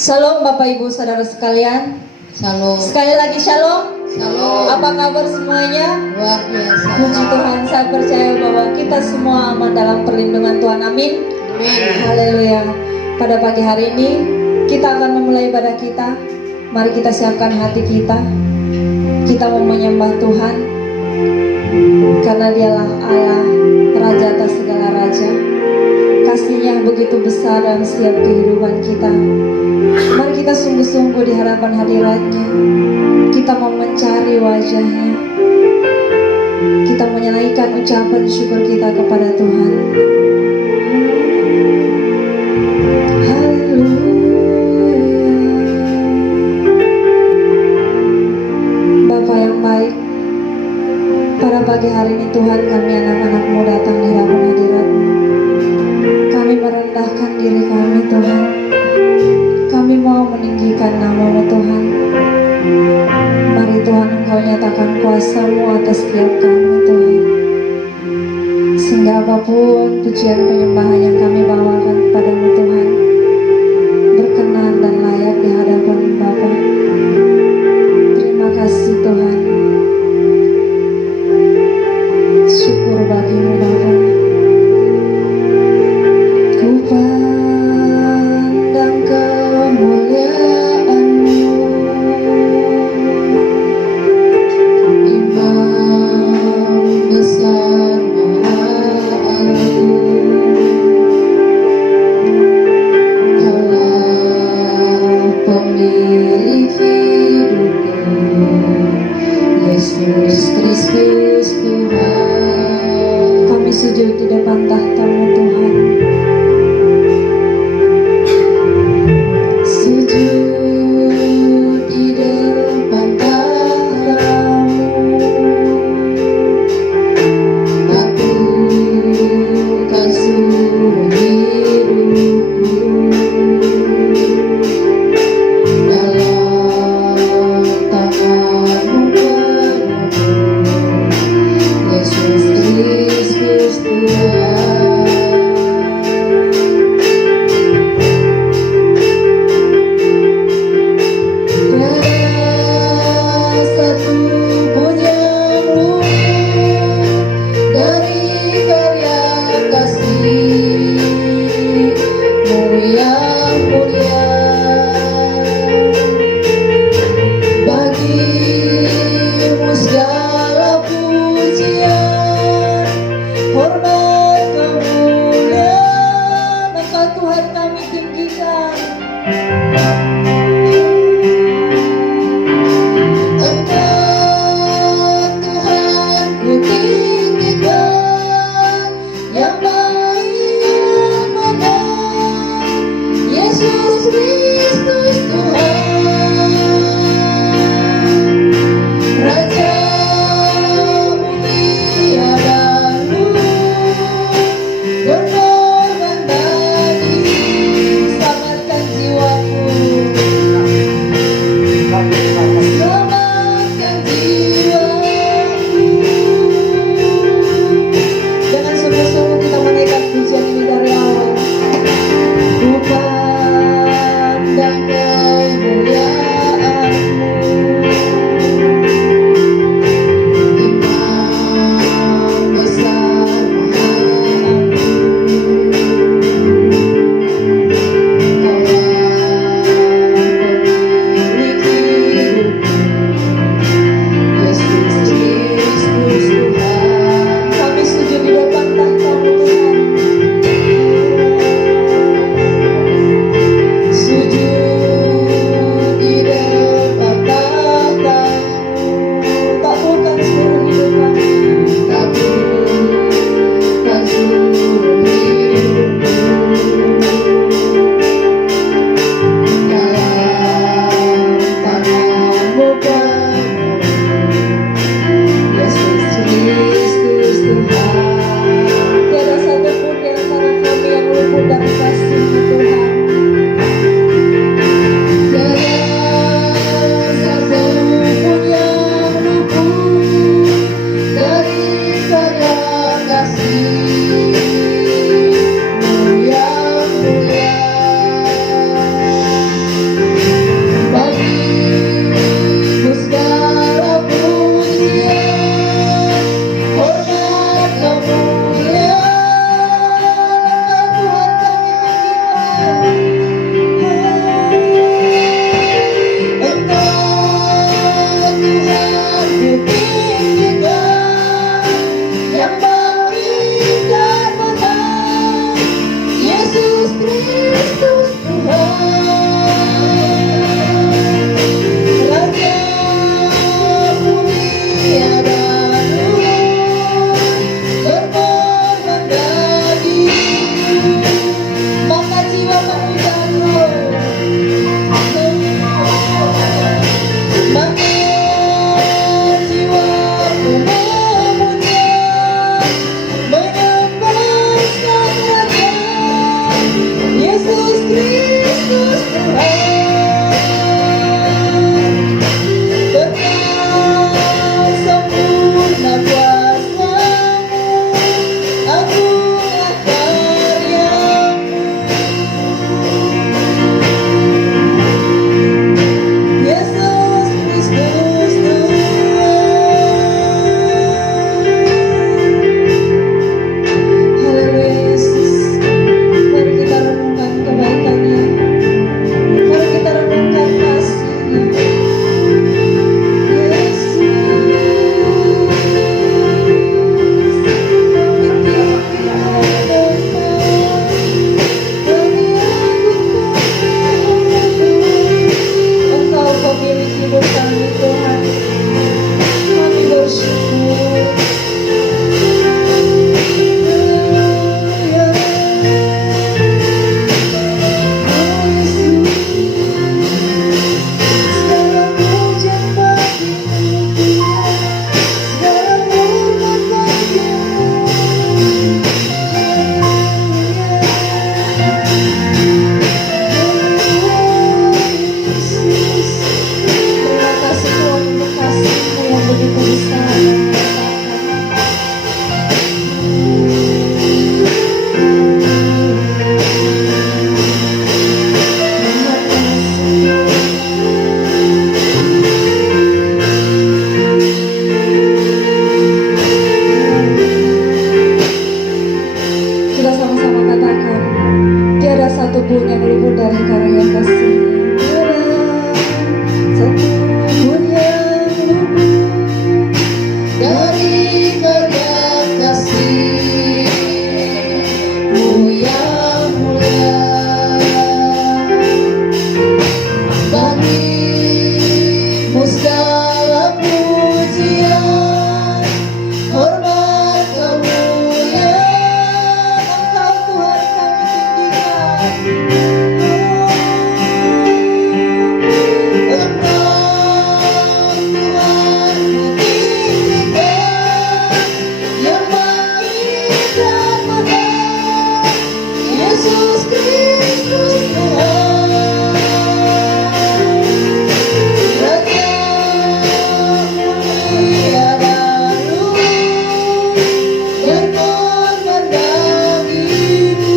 Shalom Bapak Ibu Saudara sekalian. Shalom. Sekali lagi shalom. Shalom. Apa kabar semuanya? Luar biasa. Puji Tuhan, saya percaya bahwa kita semua aman dalam perlindungan Tuhan. Amin. Amin. Haleluya. Pada pagi hari ini kita akan memulai ibadah kita. Mari kita siapkan hati kita. Kita mau menyembah Tuhan karena Dialah Allah, Raja atas segala raja. Kasih-Nya begitu besar dalam setiap kehidupan kita. Mari kita sungguh-sungguh di hadapan hadirat-Nya. Kita mau mencari wajah-Nya. Kita menyalakan ucapan syukur kita kepada Tuhan. Haleluya. Bapa yang baik, pada pagi hari ini Tuhan, kami anak-anak-Mu datang di hadapan hadirat-Mu. Kami merendahkan diri kami Tuhan. Kami mau meninggikan nama-Mu Tuhan. Mari Tuhan, Engkau nyatakan kuasa-Mu atas setiap kami Tuhan. Sehingga apapun pujian penyembahan yang kami bawakan kepada-Mu Tuhan, berkenan dan layak di hadapan Bapa. Terima kasih Tuhan. Syukur bagi-Mu Bapa. Ku pandang kemuliaan-Mu, Imam besar Maha Agung, Allah pemilik hidupku, Yesus Kristus Tuhan. Kami sujud tubuh yang luput dari karya kasih. Satu tubuh yang luput dari karya kasih-Mu yang mulia. Bagi-Mu segala pujian, hormat, kemuliaan. Engkau Tuhan kami tinggikan. Engkau Tuhan ku tinggikan, yang baik dan benar, Yesus Kristus Tuhan. Raja mulia dan luhur, berkorban bagimu.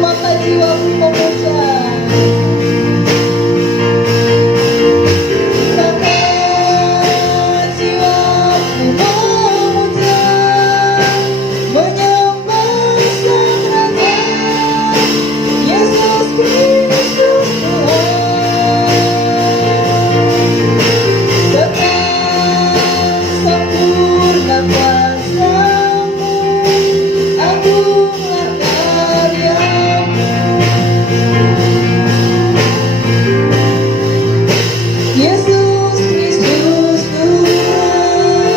Maka jiwaku memuja, maka jiwaku memuja, menyembah Sang Raja, Yesus Kristus Tuhan. Betapa sempurna kuasa-Mu, agunglah karya-Mu. Yesus Kristus Tuhan.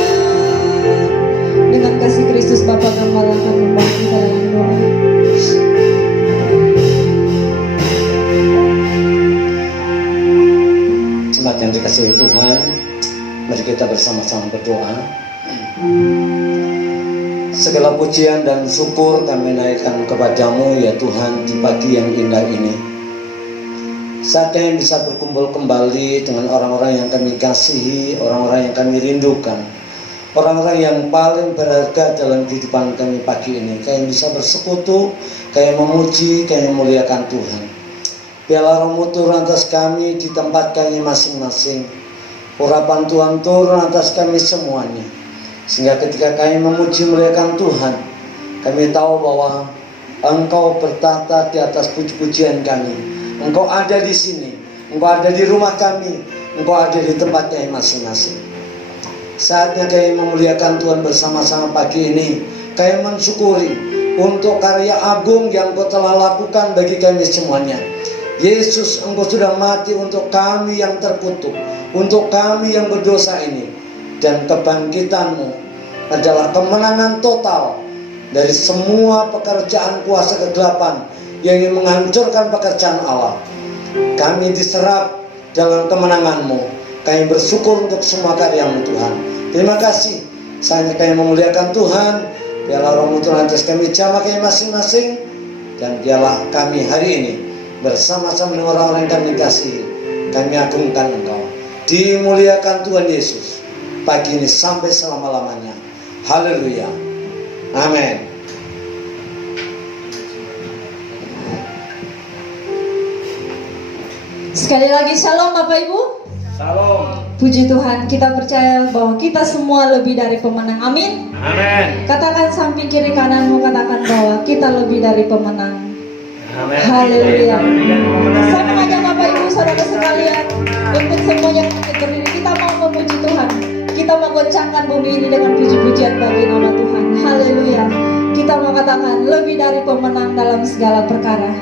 Dengan kasih Kristus Bapa Gembala akan membawa kita dalam doa. Jemaat yang dikasihi Tuhan, mari kita bersama-sama berdoa. Segala pujian dan syukur kami naikkan kepadamu ya Tuhan di pagi yang indah ini. Saatnya yang bisa berkumpul kembali dengan orang-orang yang kami kasihi, orang-orang yang kami rindukan, orang-orang yang paling berharga dalam kehidupan kami pagi ini. Kami bisa bersekutu, kami memuji, kami memuliakan Tuhan. Biarlah Roh-Mu turun atas kami di tempat kami masing-masing. Urapan Tuhan turun atas kami semuanya. Sehingga ketika kami memuji memuliakan Tuhan, kami tahu bahwa Engkau bertata di atas puji-pujian kami. Engkau ada di sini, Engkau ada di rumah kami, Engkau ada di tempat kami masing-masing. Saatnya kami memuliakan Tuhan bersama-sama pagi ini. Kami mensyukuri untuk karya agung yang Engkau telah lakukan bagi kami semuanya. Yesus, Engkau sudah mati untuk kami yang terkutuk, untuk kami yang berdosa ini. Dan kebangkitan-Mu adalah kemenangan total dari semua pekerjaan kuasa kegelapan yang ingin menghancurkan pekerjaan Allah. Kami diserap dalam kemenangan-Mu. Kami bersyukur untuk semua karya-Mu Tuhan. Terima kasih. Saatnya kami memuliakan Tuhan. Biarlah Roh-Mu turun atas kami, jamah kami masing-masing. Dan biarlah kami hari ini bersama-sama dengan orang-orang yang kami kasihi, kami agungkan Engkau. Dimuliakan Tuhan Yesus pagi ini sampai selama-lamanya. Haleluya. Amin. Sekali lagi shalom Bapak Ibu. Salam. Puji Tuhan, kita percaya bahwa kita semua lebih dari pemenang. Amin. Amin. Katakan samping kiri kananmu, katakan bahwa kita lebih dari pemenang. Amin. Haleluya. Saya mengajak Bapak Ibu saudara sekalian untuk semuanya berdiri. Kita mau memuji Tuhan. Kita mau goncangkan bumi ini dengan puji-pujian bagi nama Tuhan. Haleluya. Kita mau katakan lebih dari pemenang dalam segala perkara.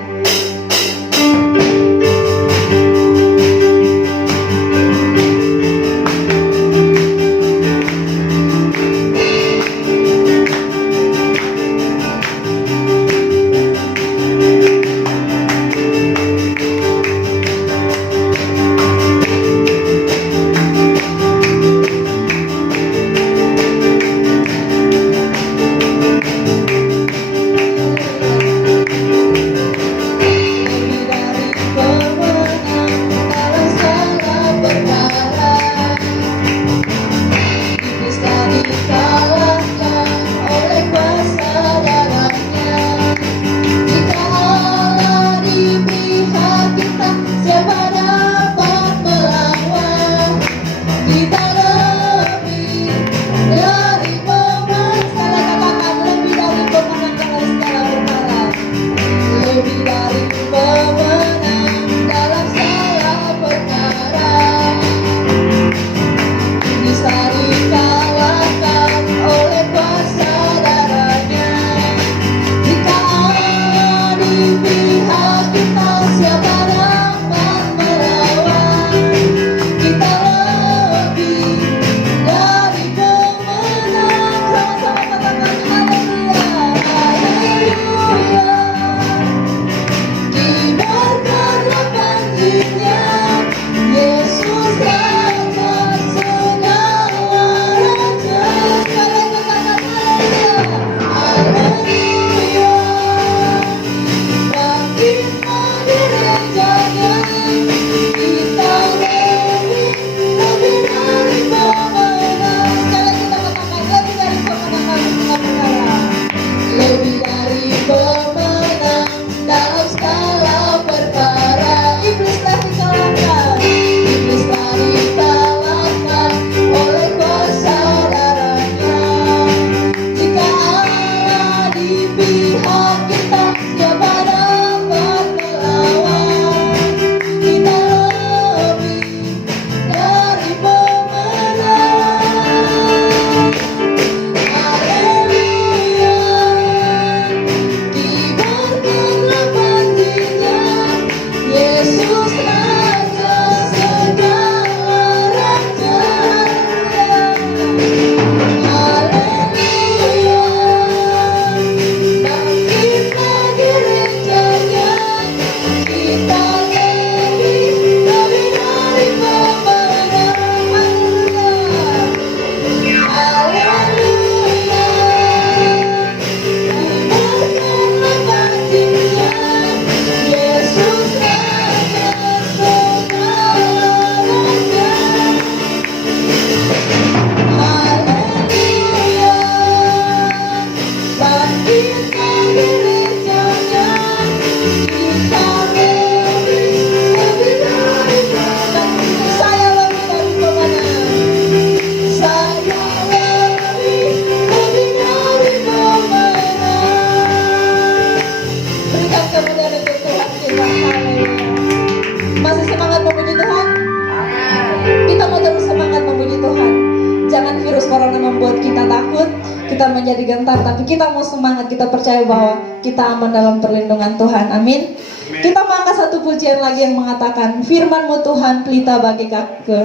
kita menjadi gentar, tapi kita mau semangat, kita percaya bahwa kita aman dalam perlindungan Tuhan. Amin. Kita mau angkat satu pujian lagi yang mengatakan, firman-Mu Tuhan pelita bagi kaki.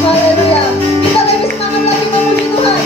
Haleluya. Kita lebih semangat lagi memuji Tuhan.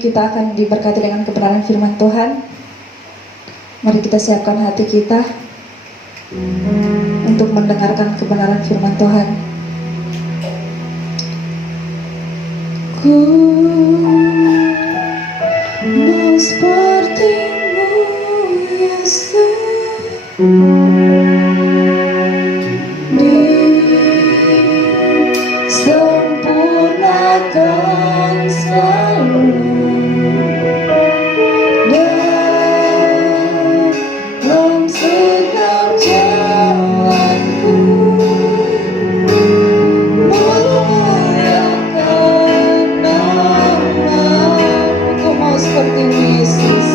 Kita akan diberkati dengan kebenaran firman Tuhan. Mari kita siapkan hati kita untuk mendengarkan kebenaran firman Tuhan. Ku mau seperti-Mu, Yesus, disempurnakan selalu. Seperti Yesus.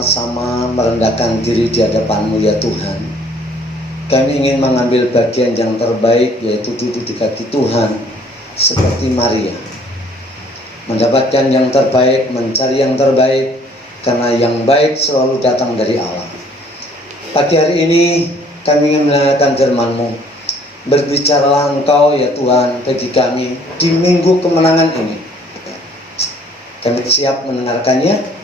bersama-sama merendahkan diri di hadapan-Mu ya Tuhan. Kami ingin mengambil bagian yang terbaik, yaitu duduk di kaki Tuhan seperti Maria. Mendapatkan yang terbaik, mencari yang terbaik, karena yang baik selalu datang dari Allah. Pagi hari ini kami ingin mendengarkan firman-Mu. Berbicaralah Engkau ya Tuhan bagi kami di minggu kemenangan ini. Kami siap mendengarkannya.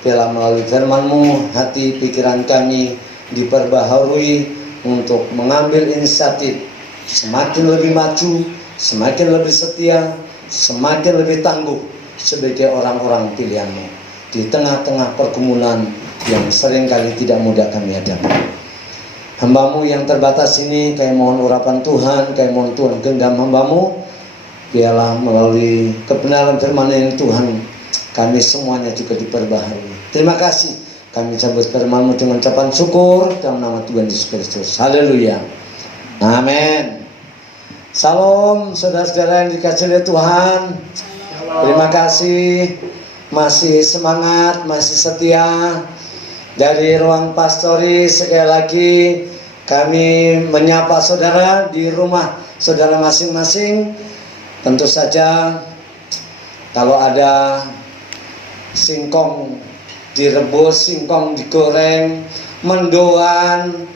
Biarlah melalui firman-Mu hati pikiran kami diperbaharui untuk mengambil inisiatif semakin lebih maju, semakin lebih setia, semakin lebih tangguh sebagai orang-orang pilihan-Mu di tengah-tengah pergumulan yang seringkali tidak mudah kami hadapi. Hamba-Mu yang terbatas ini, kami mohon urapan Tuhan, kami mohon Tuhan genggam hamba-Mu. Biarlah melalui kebenaran firman ini Tuhan, kami semuanya juga diperbaharui. Terima kasih. Kami cabut firman-Mu dengan ucapan syukur dalam nama Tuhan Yesus Kristus. Haleluya. Amin. Salam saudara-saudara yang dikasihi oleh Tuhan. Terima kasih. Masih semangat, masih setia. Dari ruang pastori sekali lagi kami menyapa saudara di rumah saudara masing-masing. Tentu saja kalau ada singkong direbus, singkong digoreng, mendoan,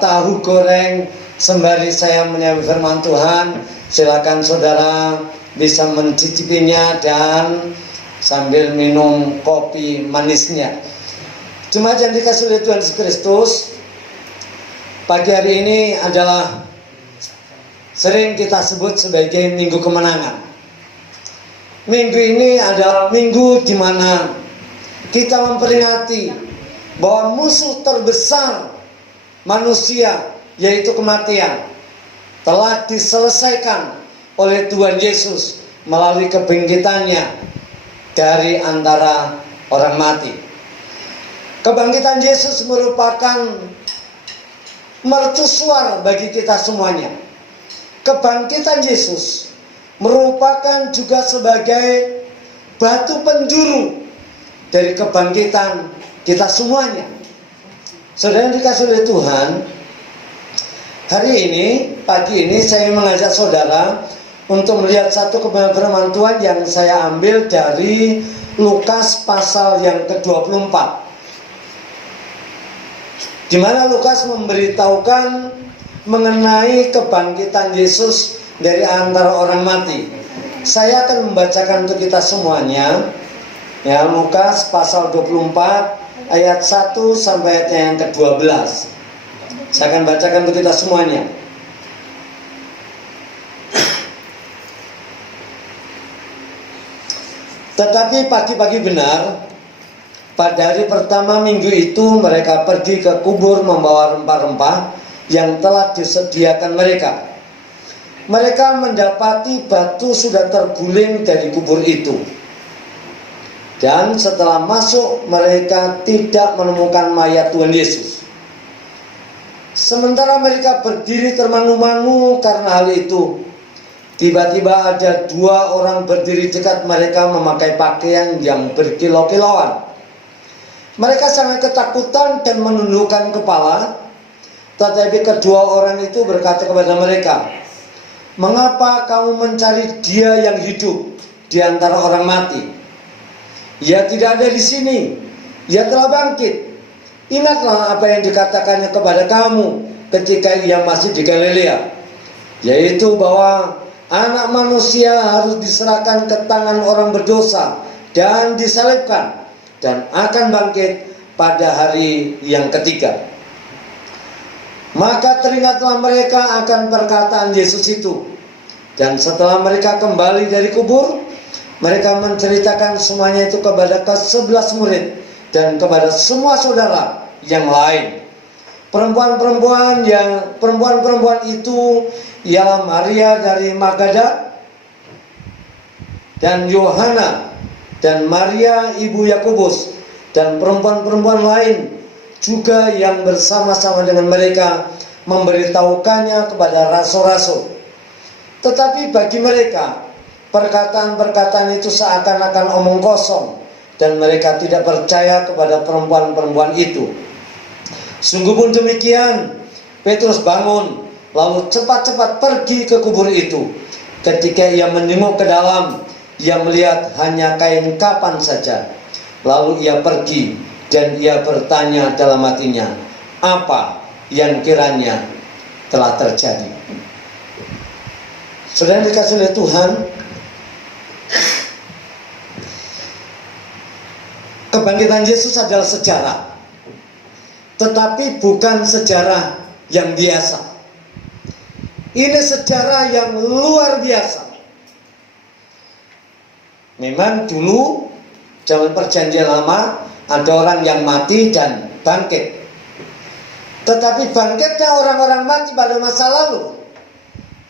tahu goreng, sembari saya menyambut firman Tuhan, silakan saudara bisa mencicipinya dan sambil minum kopi manisnya. Jemaat yang dikasihi oleh Tuhan Yesus Kristus, pagi hari ini adalah sering kita sebut sebagai Minggu Kemenangan. Minggu ini adalah minggu di mana kita memperingati bahwa musuh terbesar manusia, yaitu kematian, telah diselesaikan oleh Tuhan Yesus melalui kebangkitannya dari antara orang mati. Kebangkitan Yesus merupakan mercusuar bagi kita semuanya. Kebangkitan Yesus merupakan juga sebagai batu penjuru dari kebangkitan kita semuanya. Saudara yang dikasihi oleh Tuhan, hari ini, pagi ini saya mengajak saudara untuk melihat satu kebenaran firman Tuhan yang saya ambil dari Lukas pasal yang ke-24. Di mana Lukas memberitahukan mengenai kebangkitan Yesus dari antara orang mati. Saya akan membacakan untuk kita semuanya ya, Lukas pasal 24 ayat 1 sampai ayat yang ke-12. Saya akan bacakan untuk kita semuanya. Tetapi pagi-pagi benar, pada hari pertama minggu itu mereka pergi ke kubur membawa rempah-rempah yang telah disediakan mereka. Mereka mendapati batu sudah terguling dari kubur itu. Dan setelah masuk, mereka tidak menemukan mayat Tuhan Yesus. Sementara mereka berdiri termangu-mangu karena hal itu, tiba-tiba ada dua orang berdiri dekat mereka memakai pakaian yang berkilau-kilauan. Mereka sangat ketakutan dan menundukkan kepala. Tetapi kedua orang itu berkata kepada mereka, "Mengapa kamu mencari Dia yang hidup di antara orang mati? Ia tidak ada di sini. Ia telah bangkit. Ingatlah apa yang dikatakannya kepada kamu ketika ia masih di Galilea, yaitu bahwa Anak Manusia harus diserahkan ke tangan orang berdosa dan disalibkan, dan akan bangkit pada hari yang ketiga." Maka teringatlah mereka akan perkataan Yesus itu. Dan setelah mereka kembali dari kubur, mereka menceritakan semuanya itu kepada ke-11 murid dan kepada semua saudara yang lain. Perempuan-perempuan itu ialah Maria dari Magdala dan Yohana dan Maria ibu Yakobus dan perempuan-perempuan lain juga yang bersama-sama dengan mereka memberitahukannya kepada rasul-rasul. Tetapi bagi mereka perkataan-perkataan itu seakan-akan omong kosong dan mereka tidak percaya kepada perempuan-perempuan itu. Sungguh pun demikian, Petrus bangun, lalu cepat-cepat pergi ke kubur itu. Ketika ia menengok ke dalam, ia melihat hanya kain kapan saja. Lalu ia pergi dan ia bertanya dalam hatinya, apa yang kiranya telah terjadi. Saudara yang dikasihi oleh Tuhan, kebangkitan Yesus adalah sejarah, tetapi bukan sejarah yang biasa. Ini sejarah yang luar biasa. Memang dulu zaman perjanjian lama ada orang yang mati dan bangkit. Tetapi bangkitnya orang-orang mati pada masa lalu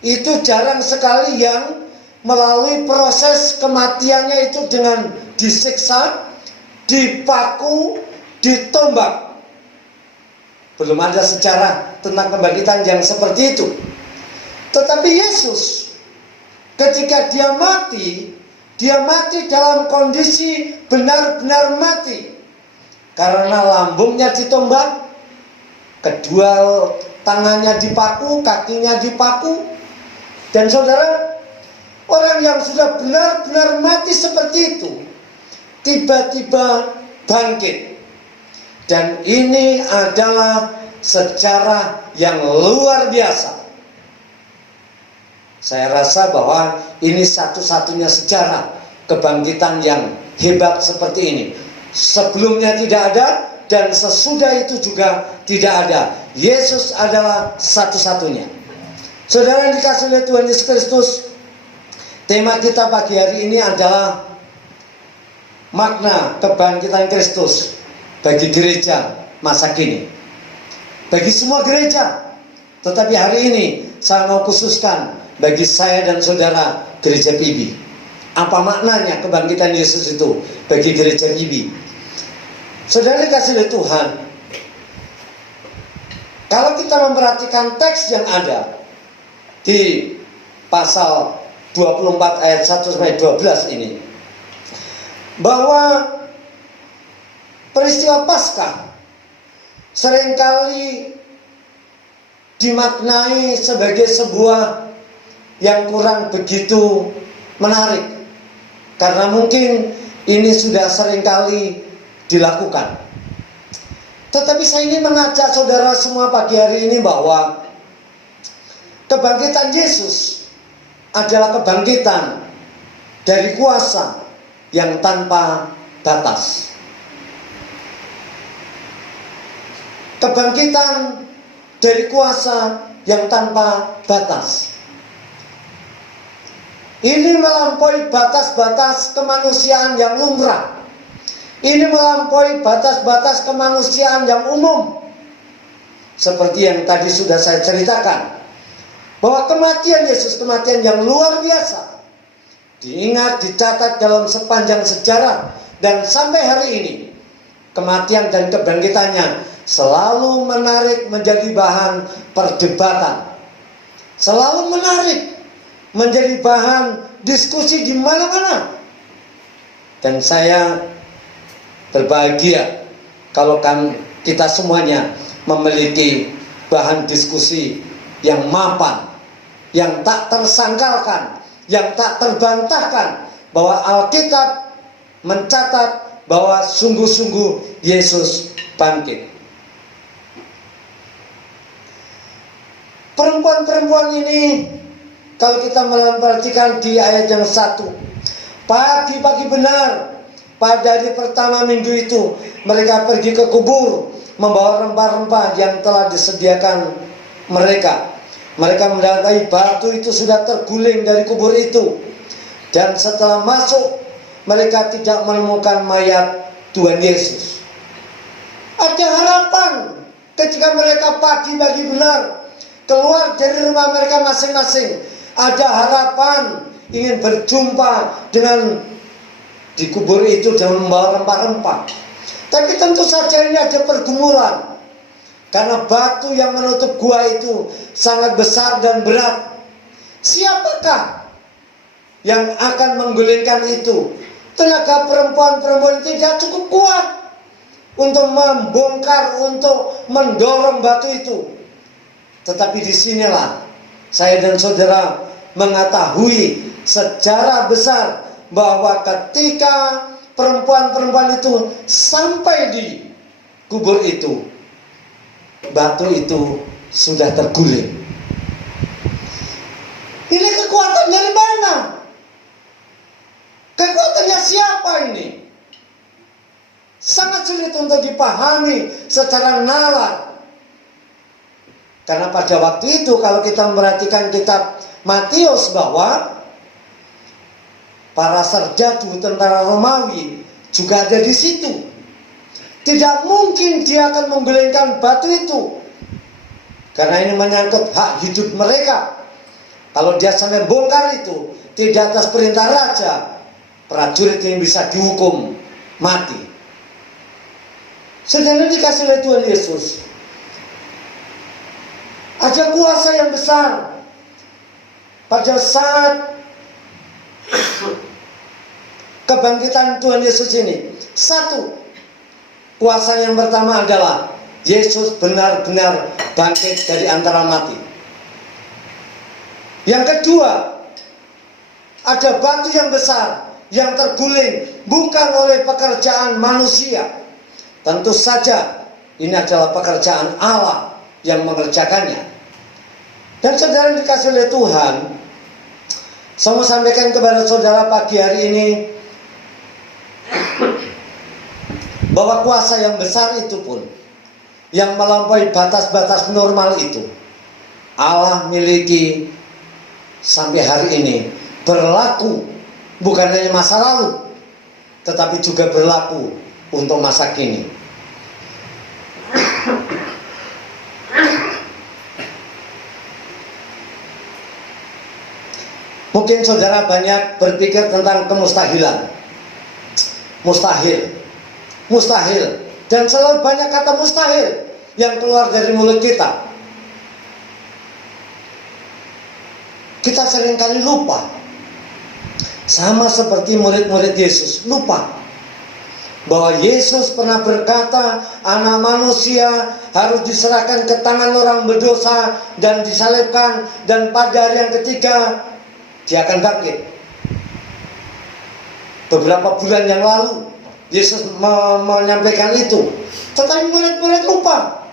itu jarang sekali yang melalui proses kematiannya itu dengan disiksa, dipaku, ditombak. Belum ada sejarah tentang kebangkitan yang seperti itu. Tetapi Yesus ketika dia mati dalam kondisi benar-benar mati. Karena lambungnya ditombak, kedua tangannya dipaku, kakinya dipaku. Dan saudara, orang yang sudah benar-benar mati seperti itu tiba-tiba bangkit. Dan ini adalah sejarah yang luar biasa. Saya rasa bahwa ini satu-satunya sejarah kebangkitan yang hebat seperti ini. Sebelumnya tidak ada dan sesudah itu juga tidak ada. Yesus adalah satu-satunya. Saudara yang dikasihi oleh Tuhan Yesus Kristus, tema kita pagi hari ini adalah makna kebangkitan Kristus bagi gereja masa kini. Bagi semua gereja. Tetapi hari ini saya mau khususkan bagi saya dan saudara gereja PIB. Apa maknanya kebangkitan Yesus itu bagi gereja PIB? Saudara dikasihi oleh Tuhan, kalau kita memperhatikan teks yang ada di pasal 24 ayat 1 sampai 12 ini, bahwa peristiwa Paskah seringkali dimaknai sebagai sebuah yang kurang begitu menarik, karena mungkin ini sudah seringkali dilakukan. Tetapi saya ingin mengajak saudara semua pagi hari ini bahwa kebangkitan Yesus adalah kebangkitan dari kuasa yang tanpa batas. Kebangkitan dari kuasa yang tanpa batas. Ini melampaui batas-batas kemanusiaan yang lumrah. Ini melampaui batas-batas kemanusiaan yang umum. Seperti yang tadi sudah saya ceritakan, bahwa kematian Yesus, kematian yang luar biasa, diingat, dicatat dalam sepanjang sejarah. Dan sampai hari ini kematian dan kebangkitannya selalu menarik menjadi bahan perdebatan, selalu menarik menjadi bahan diskusi di mana-mana. Dan saya berbahagia kalau kita semuanya memiliki bahan diskusi yang mapan, yang tak tersangkalkan, yang tak terbantahkan, bahwa Alkitab mencatat bahwa sungguh-sungguh Yesus bangkit. Perempuan-perempuan ini, kalau kita memperhatikan di ayat yang 1, pagi-pagi benar, pada hari pertama minggu itu, mereka pergi ke kubur, membawa rempah-rempah yang telah disediakan mereka. Mereka mendapati batu itu sudah terguling dari kubur itu. Dan setelah masuk, mereka tidak menemukan mayat Tuhan Yesus. Ada harapan ketika mereka pagi-pagi benar keluar dari rumah mereka masing-masing. Ada harapan ingin berjumpa dengan di kubur itu dan membawa rempah-rempah. Tapi tentu saja ini ada pergumulan, karena batu yang menutup gua itu sangat besar dan berat. Siapakah yang akan menggulingkan itu? Tenaga perempuan-perempuan tidak cukup kuat untuk membongkar, untuk mendorong batu itu. Tetapi disinilah saya dan saudara mengetahui secara besar bahwa ketika perempuan-perempuan itu sampai di kubur itu, batu itu sudah terguling. Ini kekuatan dari mana? Kekuatannya siapa ini? Sangat sulit untuk dipahami secara nalar. Karena pada waktu itu kalau kita memperhatikan kitab Matius bahwa para serjadu tentara Romawi juga ada di situ. Tidak mungkin dia akan menggulingkan batu itu. Karena ini menyangkut hak hidup mereka. Kalau dia sampai bongkar itu tidak atas perintah raja, prajurit ini bisa dihukum mati. Saudara dikasih oleh Tuhan Yesus. Ada kuasa yang besar. Pada saat kebangkitan Tuhan Yesus ini, satu, kuasa yang pertama adalah Yesus benar-benar bangkit dari antara mati. Yang kedua, ada batu yang besar yang terguling bukan oleh pekerjaan manusia. Tentu saja ini adalah pekerjaan Allah yang mengerjakannya. Dan saudara dikasih oleh Tuhan, saya mau sampaikan kepada saudara pagi hari ini bahwa kuasa yang besar itu pun, yang melampaui batas-batas normal itu, Allah miliki sampai hari ini, berlaku bukan hanya masa lalu, tetapi juga berlaku untuk masa kini. Mungkin saudara banyak berpikir tentang kemustahilan. Mustahil, mustahil, dan selalu banyak kata mustahil yang keluar dari mulut kita. Kita seringkali lupa, sama seperti murid-murid Yesus, lupa bahwa Yesus pernah berkata, anak manusia harus diserahkan ke tangan orang berdosa dan disalibkan, dan pada hari yang ketiga dia akan bangkit. Beberapa bulan yang lalu Yesus menyampaikan itu, tetapi murid-murid lupa.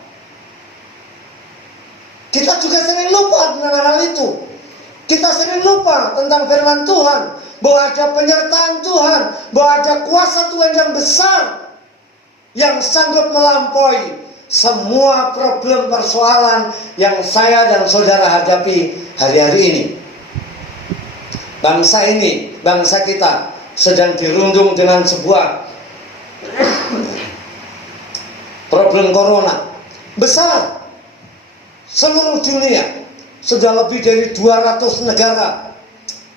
Kita juga sering lupa tentang hal itu. Kita sering lupa tentang firman Tuhan, bahwa ada penyertaan Tuhan, bahwa ada kuasa Tuhan yang besar, yang sanggup melampaui semua problem persoalan yang saya dan saudara hadapi hari-hari ini. Bangsa ini, bangsa kita sedang dirundung dengan sebuah problem corona besar. Seluruh dunia sudah lebih dari 200 negara.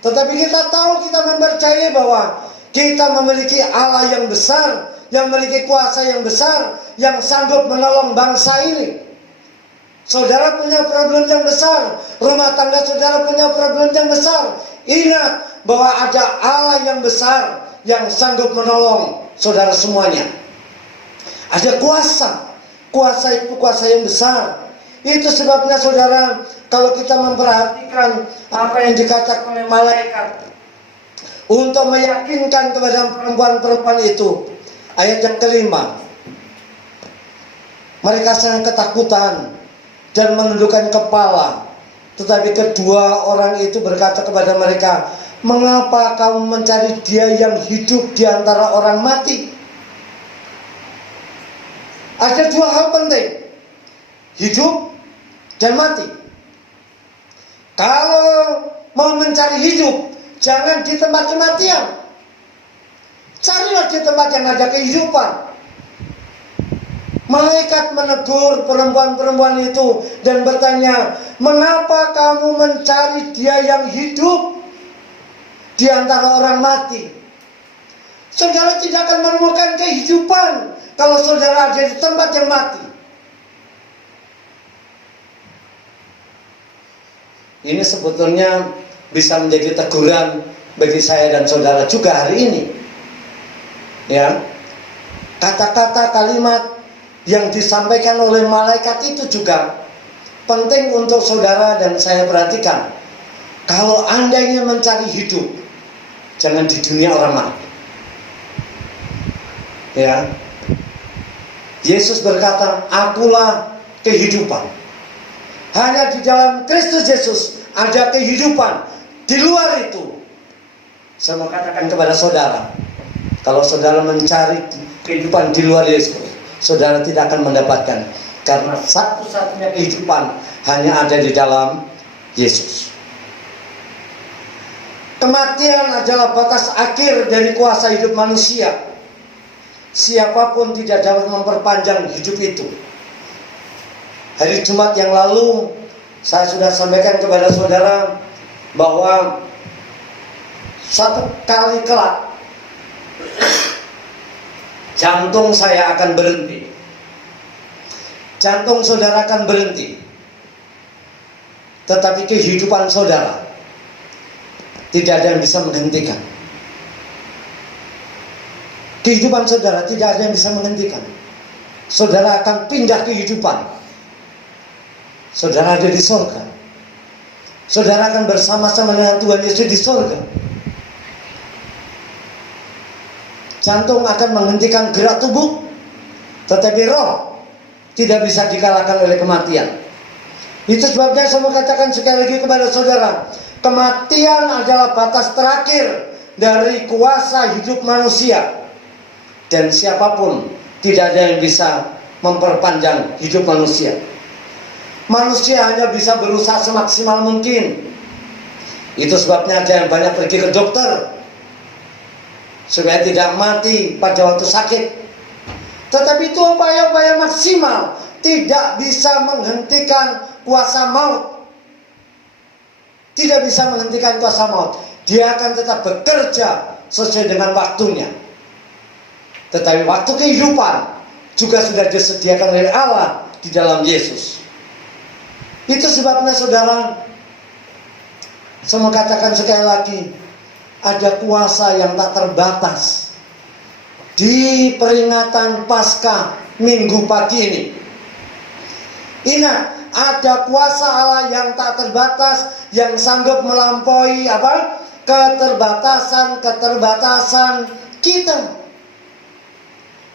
Tetapi kita tahu, kita mempercayai bahwa kita memiliki Allah yang besar, yang memiliki kuasa yang besar, yang sanggup menolong bangsa ini. Saudara punya problem yang besar, rumah tangga saudara punya problem yang besar. Ingat bahwa ada Allah yang besar yang sanggup menolong saudara semuanya. Ada kuasa, kuasa itu kuasa yang besar. Itu sebabnya saudara, kalau kita memperhatikan apa yang dikatakan oleh malaikat untuk meyakinkan kepada perempuan-perempuan itu, ayat yang kelima, mereka sangat ketakutan dan menundukkan kepala. Tetapi kedua orang itu berkata kepada mereka, mengapa kamu mencari dia yang hidup di antara orang mati? Ada dua hal penting, hidup dan mati. Kalau mau mencari hidup, jangan di tempat kematian. Carilah di tempat yang ada kehidupan. Malaikat menegur perempuan-perempuan itu dan bertanya, mengapa kamu mencari dia yang hidup di antara orang mati? Saudara tidak akan menemukan kehidupan kalau saudara ada di tempat yang mati. Ini sebetulnya bisa menjadi teguran bagi saya dan saudara juga hari ini. Ya, kata-kata kalimat yang disampaikan oleh malaikat itu juga penting untuk saudara dan saya perhatikan. Kalau Anda ingin mencari hidup, jangan di dunia orang lain. Ya, Yesus berkata, akulah kehidupan. Hanya di dalam Kristus Yesus ada kehidupan. Di luar itu, saya mau katakan kepada saudara, kalau saudara mencari kehidupan di luar Yesus, saudara tidak akan mendapatkan. Karena satu-satunya kehidupan hanya ada di dalam Yesus. Kematian adalah batas akhir dari kuasa hidup manusia. Siapapun tidak dapat memperpanjang hidup itu. Hari Jumat yang lalu saya sudah sampaikan kepada saudara bahwa satu kali kelak jantung saya akan berhenti. Jantung saudara akan berhenti. Tetapi kehidupan saudara tidak ada yang bisa menghentikan. Kehidupan saudara tidak ada yang bisa menghentikan. Saudara akan pindah kehidupan. Saudara ada di sorga. Saudara akan bersama-sama dengan Tuhan Yesus di sorga. Jantung akan menghentikan gerak tubuh, tetapi roh tidak bisa dikalahkan oleh kematian. Itu sebabnya saya mau katakan sekali lagi kepada saudara, kematian adalah batas terakhir dari kuasa hidup manusia. Dan siapapun tidak ada yang bisa memperpanjang hidup manusia. Manusia hanya bisa berusaha semaksimal mungkin. Itu sebabnya ada yang banyak pergi ke dokter supaya tidak mati pada waktu sakit. Tetapi itu upaya-upaya maksimal tidak bisa menghentikan kuasa maut. Tidak bisa menghentikan kuasa maut. Dia akan tetap bekerja sesuai dengan waktunya. Tetapi waktu kehidupan juga sudah disediakan oleh Allah di dalam Yesus. Itu sebabnya saudara, saya mau katakan sekali lagi, ada kuasa yang tak terbatas di peringatan Paskah Minggu pagi ini. Ingat, ada kuasa Allah yang tak terbatas, yang sanggup melampaui keterbatasan kita,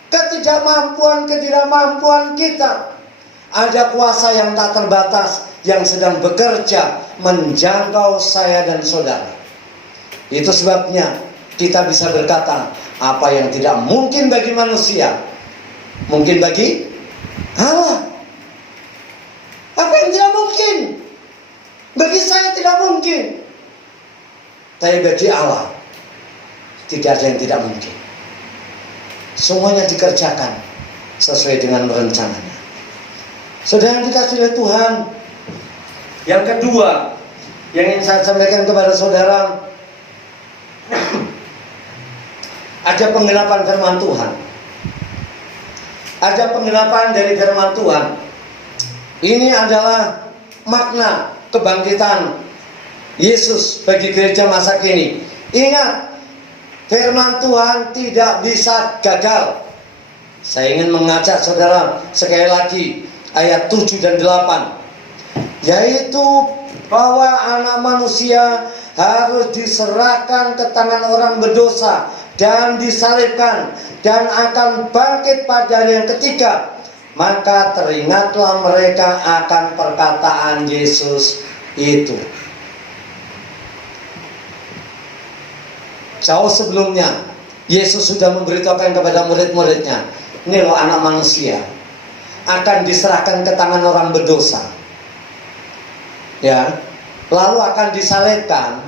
ketidakmampuan kita. Ada kuasa yang tak terbatas yang sedang bekerja menjangkau saya dan saudara. Itu sebabnya kita bisa berkata, apa yang tidak mungkin bagi manusia mungkin bagi Allah. Apa yang tidak mungkin bagi saya tidak mungkin, tapi bagi Allah tidak ada yang tidak mungkin. Semuanya dikerjakan sesuai dengan rencananya. Saudara yang dikasihi oleh Tuhan, yang kedua yang ingin saya sampaikan kepada saudara, ada penggenapan firman Tuhan. Ada penggenapan dari firman Tuhan. Ini adalah makna kebangkitan Yesus bagi gereja masa kini. Ingat, firman Tuhan tidak bisa gagal. Saya ingin mengajak saudara sekali lagi ayat 7 dan 8, yaitu bahwa anak manusia harus diserahkan ke tangan orang berdosa dan disalibkan dan akan bangkit pada hari yang ketiga. Maka teringatlah mereka akan perkataan Yesus itu. Jauh sebelumnya Yesus sudah memberitahukan kepada murid-muridnya, ini loh anak manusia akan diserahkan ke tangan orang berdosa, ya, lalu akan disalibkan.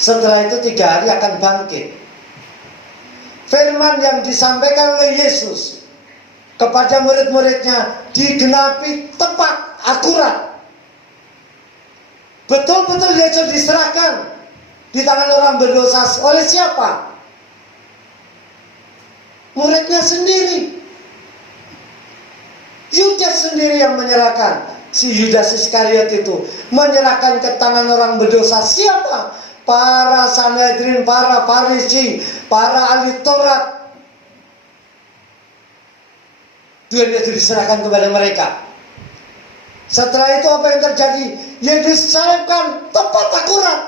Setelah itu 3 hari akan bangkit. Firman yang disampaikan oleh Yesus kepada murid-muridnya digenapi tepat, akurat. Betul-betul Yesus diserahkan di tangan orang berdosa. Oleh siapa? Muridnya sendiri. Yudas sendiri yang menyerahkan. Si Yudas Iskariot itu menyerahkan ke tangan orang berdosa. Siapa? Para Sanhedrin, para Farisi, para ahli Taurat. Tuhan Yesus diserahkan kepada mereka. Setelah itu apa yang terjadi? Yesus disalibkan tepat akurat.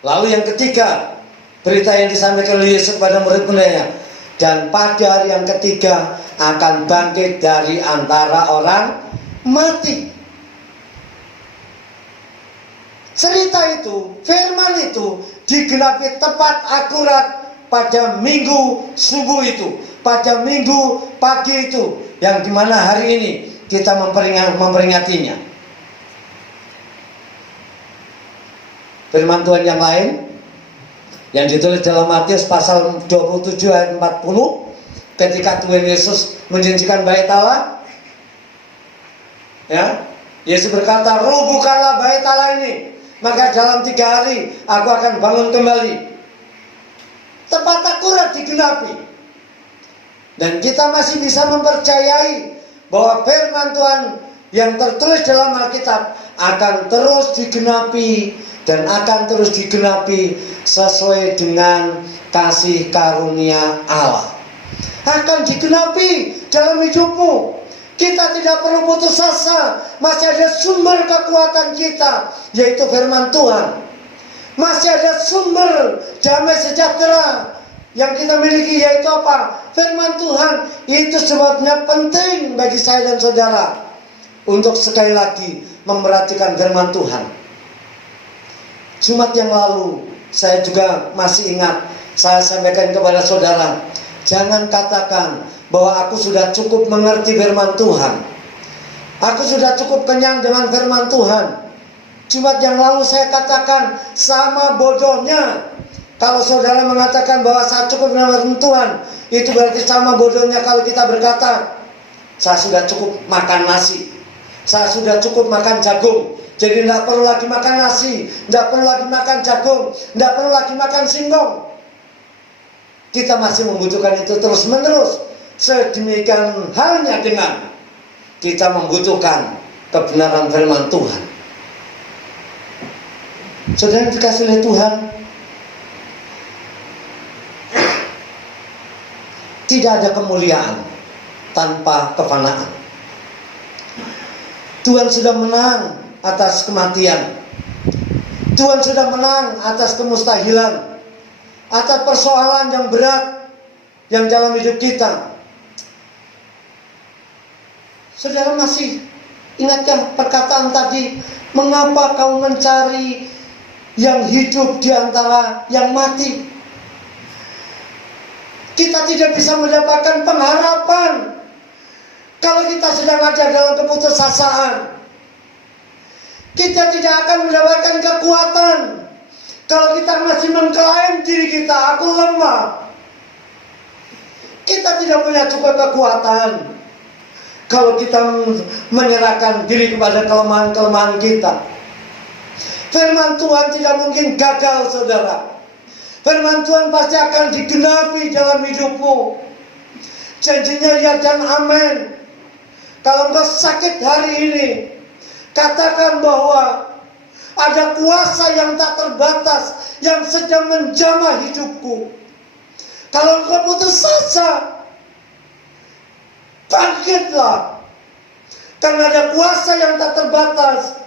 Lalu yang ketiga, berita yang disampaikan oleh Yesus kepada murid-muridnya, dan pada hari yang ketiga akan bangkit dari antara orang mati. Cerita itu, firman itu digenapi tepat akurat pada minggu subuh itu, pada minggu pagi itu, yang dimana hari ini kita memperingatinya. Firman Tuhan yang lain yang ditulis dalam Matius pasal 27 ayat 40, ketika Tuhan Yesus menjanjikan bait Allah, ya, Yesus berkata, "Rubuhkanlah bait Allah ini, maka dalam 3 hari aku akan bangun kembali." Tepat akurat digenapi. Dan kita masih bisa mempercayai bahwa firman Tuhan yang tertulis dalam Alkitab akan terus digenapi dan akan terus digenapi sesuai dengan kasih karunia Allah. Akan digenapi dalam hidupmu. Kita tidak perlu putus asa. Masih ada sumber kekuatan kita, yaitu firman Tuhan. Masih ada sumber damai sejahtera yang kita miliki, yaitu apa? Firman Tuhan. Itu sebabnya penting bagi saya dan saudara untuk sekali lagi memperhatikan firman Tuhan. Jumat yang lalu saya juga masih ingat, saya sampaikan kepada saudara, jangan katakan bahwa aku sudah cukup mengerti firman Tuhan, aku sudah cukup kenyang dengan firman Tuhan. Jumat yang lalu saya katakan, sama bodohnya kalau saudara mengatakan bahwa saya cukup dengan firman Tuhan. Itu berarti sama bodohnya kalau kita berkata, saya sudah cukup makan nasi, saya sudah cukup makan jagung, jadi tidak perlu lagi makan nasi, tidak perlu lagi makan jagung, tidak perlu lagi makan singkong. Kita masih membutuhkan itu terus menerus. Sedemikian halnya dengan kita membutuhkan kebenaran firman Tuhan. Saudara yang dikasihi oleh Tuhan, tidak ada kemuliaan tanpa kefanaan. Tuhan sudah menang atas kematian. Tuhan sudah menang atas kemustahilan, atas persoalan yang berat yang dalam hidup kita. Saudara masih ingatkah perkataan tadi, mengapa kau mencari yang hidup di antara yang mati? Kita tidak bisa mendapatkan pengharapan kalau kita sedang ada dalam keputusasaan. Kita tidak akan mendapatkan kekuatan kalau kita masih mengklaim diri kita, aku lemah. Kita tidak punya cukup kekuatan kalau kita menyerahkan diri kepada kelemahan-kelemahan kita. Firman Tuhan tidak mungkin gagal, saudara. Firman Tuhan pasti akan digenapi dalam hidupmu. Janjinya ya dan amin. Kalau engkau sakit hari ini, katakan bahwa ada kuasa yang tak terbatas yang sedang menjamah hidupku. Kalau engkau putus asa, bangkitlah. Karena ada kuasa yang tak terbatas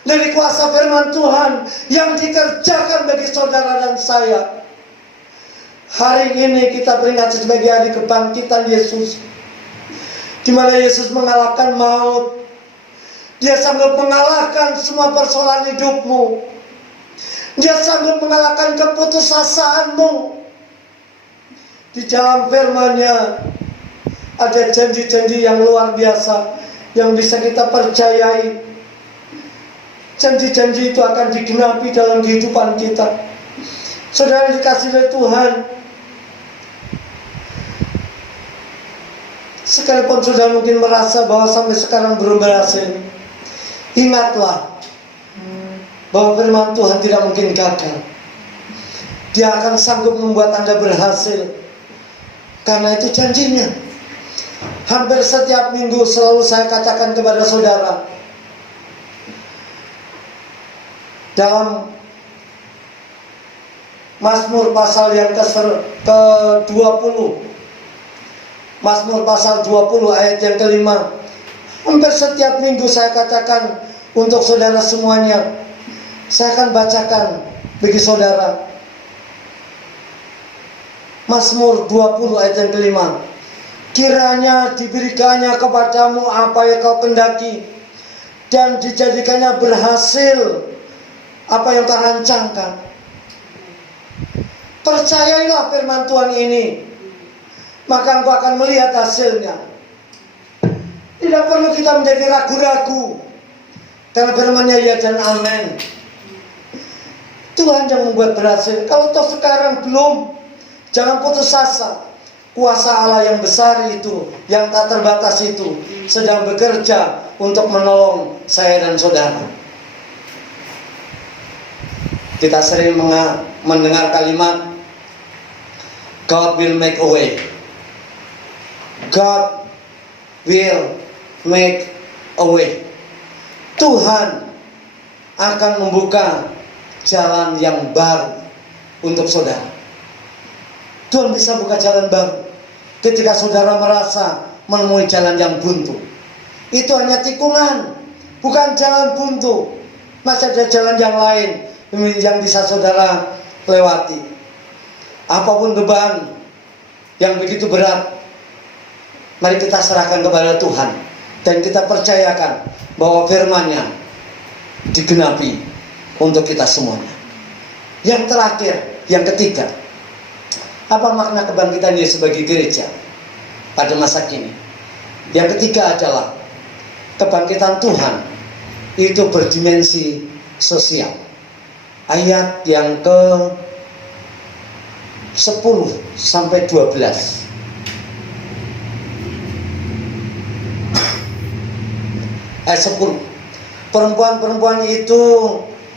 dari kuasa firman Tuhan yang dikerjakan bagi saudara dan saya. Hari ini kita peringati sebagai hari kebangkitan Yesus, di mana Yesus mengalahkan maut. Dia sanggup mengalahkan semua persoalan hidupmu. Dia sanggup mengalahkan keputusasaanmu. Di dalam firman-Nya ada janji-janji yang luar biasa yang bisa kita percayai. Janji-janji itu akan digenapi dalam kehidupan kita. Saudara dikasihi oleh Tuhan, sekalipun sudah mungkin merasa bahwa sampai sekarang belum berhasil, ingatlah bahwa firman Tuhan tidak mungkin gagal. Dia akan sanggup membuat Anda berhasil, karena itu janjinya. Hampir setiap minggu selalu saya katakan kepada saudara, dalam Mazmur pasal yang ke-20 Mazmur pasal 20 ayat yang kelima. Hampir setiap minggu saya katakan untuk saudara semuanya. Saya akan bacakan bagi saudara. Mazmur 20 ayat yang kelima. Kiranya diberikannya kepadamu apa yang kau kendaki, dan dijadikannya berhasil apa yang kau rancangkan. Percayailah firman Tuhan ini, maka engkau akan melihat hasilnya. Tidak perlu kita menjadi ragu-ragu, karena firman-Nya ya dan amin. Tuhan yang membuat berhasil. Kalau toh sekarang belum, jangan putus asa. Kuasa Allah yang besar itu, yang tak terbatas itu, sedang bekerja untuk menolong saya dan saudara. Kita sering mendengar kalimat God will make a way. God will make a way. Tuhan akan membuka jalan yang baru untuk saudara. Tuhan bisa buka jalan baru ketika saudara merasa menemui jalan yang buntu. Itu hanya tikungan, bukan jalan buntu. Masih ada jalan yang lain yang bisa saudara lewati. Apapun beban yang begitu berat, mari kita serahkan kepada Tuhan, dan kita percayakan bahwa firman-Nya digenapi untuk kita semuanya. Yang terakhir, yang ketiga, apa makna kebangkitan Yesus sebagai gereja pada masa kini? Yang ketiga adalah kebangkitan Tuhan itu berdimensi sosial. Ayat yang ke 10 sampai 12. Ayat 10. Perempuan-perempuan itu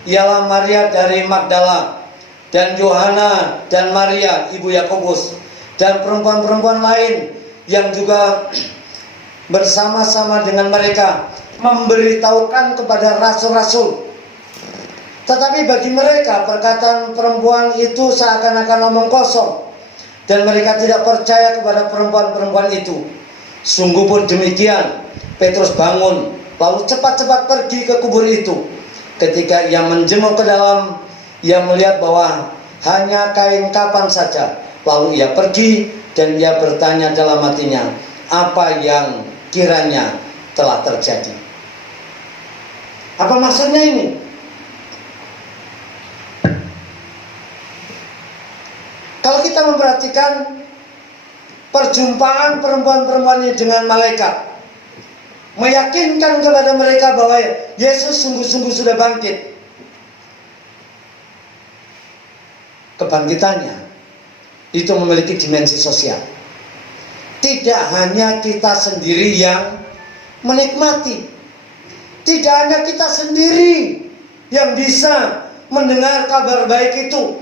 ialah Maria dari Magdala, dan Yohana dan Maria ibu Yakobus, dan perempuan-perempuan lain yang juga bersama-sama dengan mereka memberitahukan kepada rasul-rasul. Tetapi bagi mereka perkataan perempuan itu seakan-akan omong kosong, dan mereka tidak percaya kepada perempuan-perempuan itu. Sungguh pun demikian, Petrus bangun lalu cepat-cepat pergi ke kubur itu. Ketika ia menjenguk ke dalam, ia melihat bahwa hanya kain kafan saja. Lalu ia pergi dan ia bertanya dalam hatinya, apa yang kiranya telah terjadi. Apa maksudnya ini? Kalau kita memperhatikan perjumpaan perempuan-perempuan ini dengan malaikat, meyakinkan kepada mereka bahwa Yesus sungguh-sungguh sudah bangkit. Kebangkitannya itu memiliki dimensi sosial. Tidak hanya kita sendiri yang menikmati, tidak hanya kita sendiri yang bisa mendengar kabar baik itu.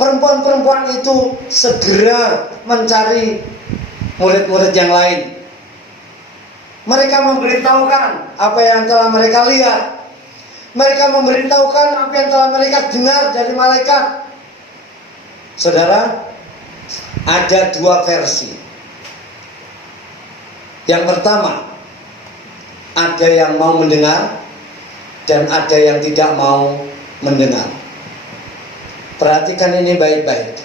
Perempuan-perempuan itu segera mencari murid-murid yang lain. Mereka memberitahukan apa yang telah mereka lihat. Mereka memberitahukan apa yang telah mereka dengar dari malaikat. Saudara, ada dua versi. Yang pertama, ada yang mau mendengar dan ada yang tidak mau mendengar. Perhatikan ini baik-baik.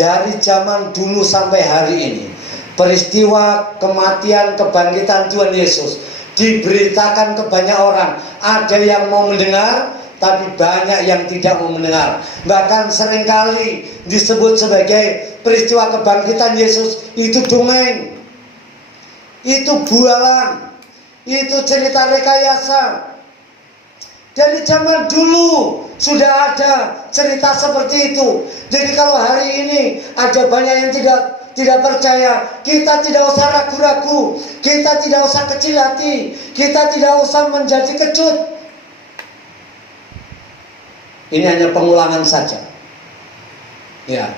Dari zaman dulu sampai hari ini, peristiwa kematian kebangkitan Tuhan Yesus diberitakan ke banyak orang. Ada yang mau mendengar, tapi banyak yang tidak mau mendengar. Bahkan seringkali disebut sebagai peristiwa kebangkitan Yesus itu dongeng, itu bualan, itu cerita rekayasa. Dari zaman dulu sudah ada cerita seperti itu. Jadi kalau hari ini ada banyak yang tidak percaya, kita tidak usah ragu-ragu, kita tidak usah kecil hati, kita tidak usah menjadi kecut. Ini hanya pengulangan saja, ya.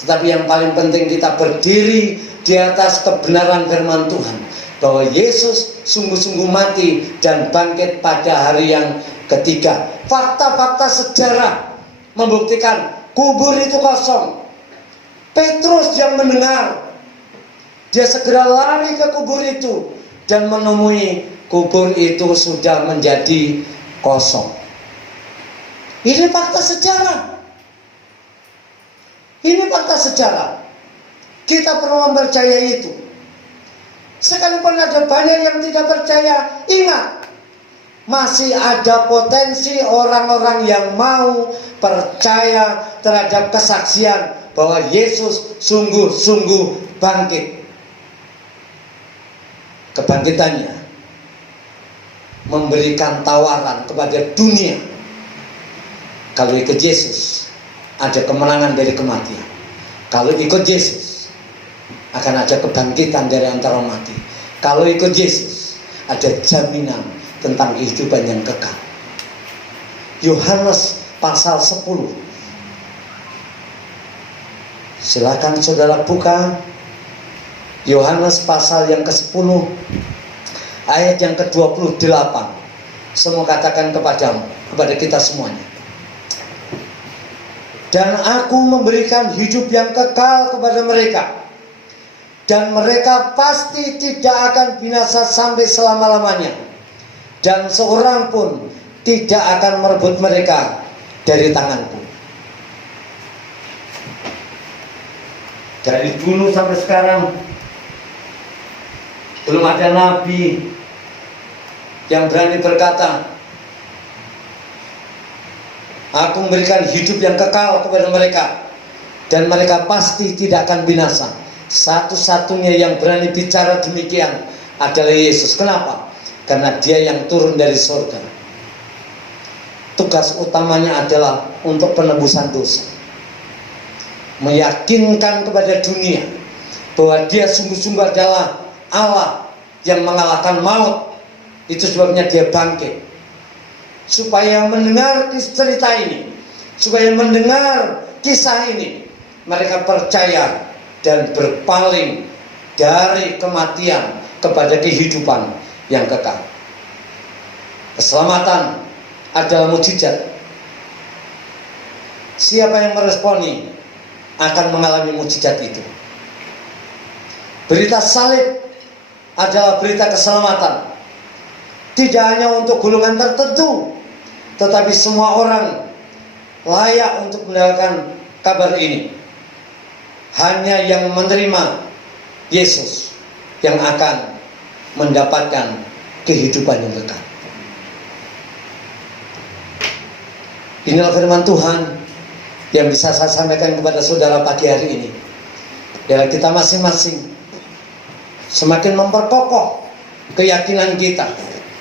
Tetapi yang paling penting kita berdiri di atas kebenaran firman Tuhan, bahwa Yesus sungguh-sungguh mati dan bangkit pada hari yang ketiga. Fakta-fakta sejarah membuktikan kubur itu kosong. Petrus yang mendengar, dia segera lari ke kubur itu dan menemui kubur itu sudah menjadi kosong. Ini fakta sejarah. Ini fakta sejarah. Kita perlu mempercayai itu. Sekalipun ada banyak yang tidak percaya, ingat, masih ada potensi orang-orang yang mau percaya terhadap kesaksian bahwa Yesus sungguh-sungguh bangkit. Kebangkitannya memberikan tawaran kepada dunia. Kalau ikut Yesus, ada kemenangan dari kematian. Kalau ikut Yesus, akan ada kebangkitan dari antara mati. Kalau ikut Yesus, ada jaminan tentang kehidupan yang kekal. Yohanes pasal 10. Silakan saudara buka Yohanes pasal yang ke-10 ayat yang ke-28. Semua katakan kepadamu, kepada kita semuanya. Dan aku memberikan hidup yang kekal kepada mereka, dan mereka pasti tidak akan binasa sampai selama-lamanya, dan seorang pun tidak akan merebut mereka dari tanganku. Dari dulu sampai sekarang belum ada nabi yang berani berkata, aku memberikan hidup yang kekal kepada mereka, dan mereka pasti tidak akan binasa. Satu-satunya yang berani bicara demikian adalah Yesus. Kenapa? Karena dia yang turun dari surga. Tugas utamanya adalah untuk penebusan dosa, meyakinkan kepada dunia bahwa dia sungguh-sungguh adalah Allah yang mengalahkan maut. Itu sebabnya dia bangkit, supaya mendengar cerita ini, supaya mendengar kisah ini, mereka percaya dan berpaling dari kematian kepada kehidupan yang kekal. Keselamatan adalah mukjizat. Siapa yang meresponi akan mengalami mukjizat itu. Berita salib adalah berita keselamatan, tidak hanya untuk golongan tertentu, tetapi semua orang layak untuk mendapatkan kabar ini. Hanya yang menerima Yesus yang akan mendapatkan kehidupan yang kekal. Inilah firman Tuhan yang bisa saya sampaikan kepada saudara pagi hari ini. Biarlah kita masing-masing semakin memperkokoh keyakinan kita